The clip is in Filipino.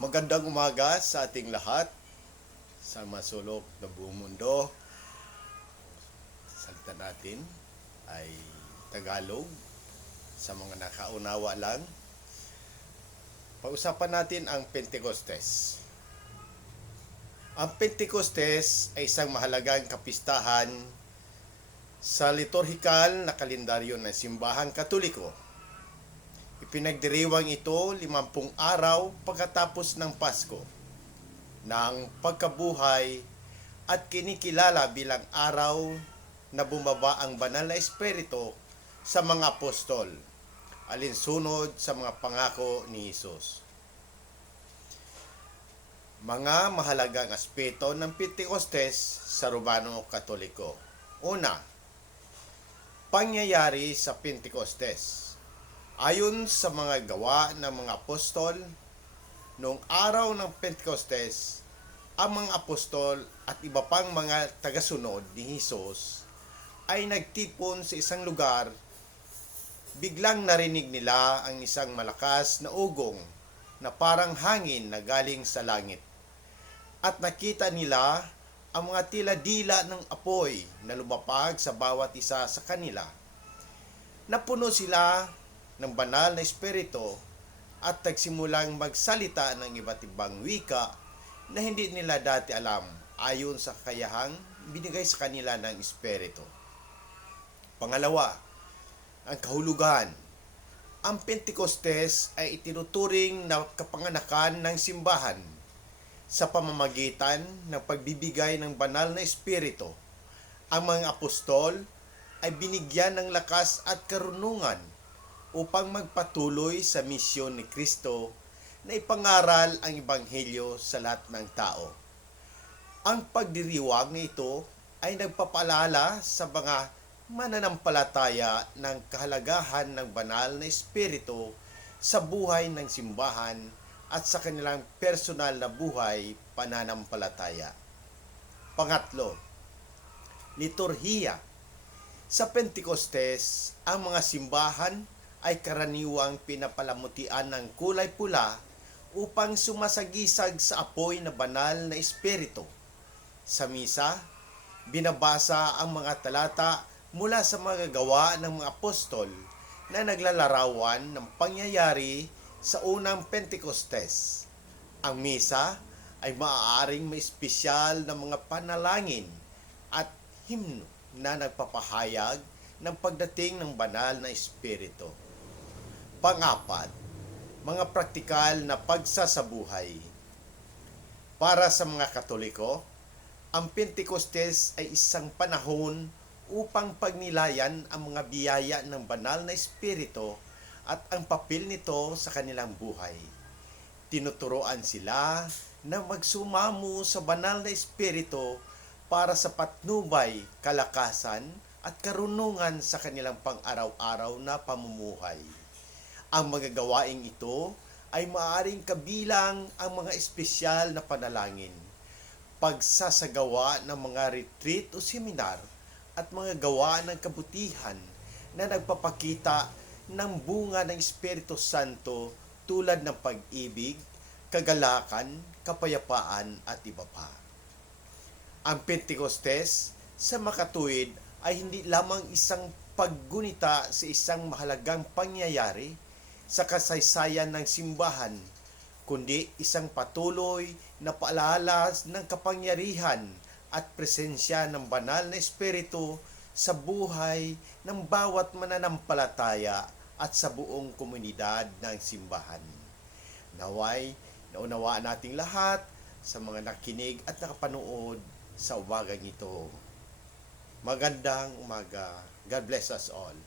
Magandang umaga sa ating lahat sa masulok ng buong mundo. Salita natin ay Tagalog sa mga nakaunawa lang. Pag-usapan natin ang Pentecostes. Ang Pentecostes ay isang mahalagang kapistahan sa liturhikal na kalendaryo ng simbahang katoliko. Ipinagdiriwang ito limampung araw pagkatapos ng Pasko ng pagkabuhay at kinikilala bilang araw na bumaba ang banal na espiritu sa mga apostol alinsunod sa mga pangako ni Isus. Mga mahalagang aspeto ng Pentecostes sa Romano Katoliko. Una, pangyayari sa Pentecostes. Ayon sa mga gawa ng mga apostol, noong araw ng Pentecostes, ang mga apostol at iba pang mga tagasunod ni Jesus ay nagtipon sa isang lugar. Biglang narinig nila ang isang malakas na ugong na parang hangin na galing sa langit. At nakita nila ang mga tila dila ng apoy na lumapag sa bawat isa sa kanila. Napuno sila ng banal na espiritu at nagsimulang magsalita ng iba't ibang wika na hindi nila dati alam ayon sa kakayahang binigay sa kanila ng espiritu. Pangalawa, ang kahulugan. Ang Pentecostes ay itinuturing na kapanganakan ng simbahan sa pamamagitan ng pagbibigay ng banal na espiritu. Ang mga apostol ay binigyan ng lakas at karunungan upang magpatuloy sa misyon ni Kristo na ipangaral ang Ebanghelyo sa lahat ng tao. Ang pagdiriwang nito ay nagpapaalala sa mga mananampalataya ng kahalagahan ng banal na espiritu sa buhay ng simbahan at sa kanilang personal na buhay pananampalataya. Pangatlo, liturhiya. Sa Pentecostes, ang mga simbahan ay karaniwang pinapalamutian ng kulay pula upang sumasagisag sa apoy na banal na espiritu. Sa misa, binabasa ang mga talata mula sa mga gawa ng mga apostol na naglalarawan ng pangyayari sa unang Pentecostes. Ang misa ay maaaring may espesyal na mga panalangin at himno na nagpapahayag ng pagdating ng banal na espiritu. Pangapat, mga praktikal na pagsasabuhay. Para sa mga Katoliko, ang Pentecostes ay isang panahon upang pagnilayan ang mga biyaya ng banal na espiritu at ang papel nito sa kanilang buhay. Tinuturoan sila na magsumamo sa banal na espiritu para sa patnubay, kalakasan at karunungan sa kanilang pang-araw-araw na pamumuhay. Ang mga gawaing ito ay maaaring kabilang ang mga espesyal na panalangin, pagsasagawa ng mga retreat o seminar, at mga gawa ng kabutihan na nagpapakita ng bunga ng Espiritu Santo tulad ng pag-ibig, kagalakan, kapayapaan at iba pa. Ang Pentecostes sa makatuwid ay hindi lamang isang paggunita sa isang mahalagang pangyayari sa kasaysayan ng simbahan, kundi isang patuloy na paalala ng kapangyarihan at presensya ng banal na espiritu sa buhay ng bawat mananampalataya at sa buong komunidad ng simbahan. Naway, naunawaan nating lahat sa mga nakinig at nakapanood sa umagang ito. Magandang umaga. God bless us all.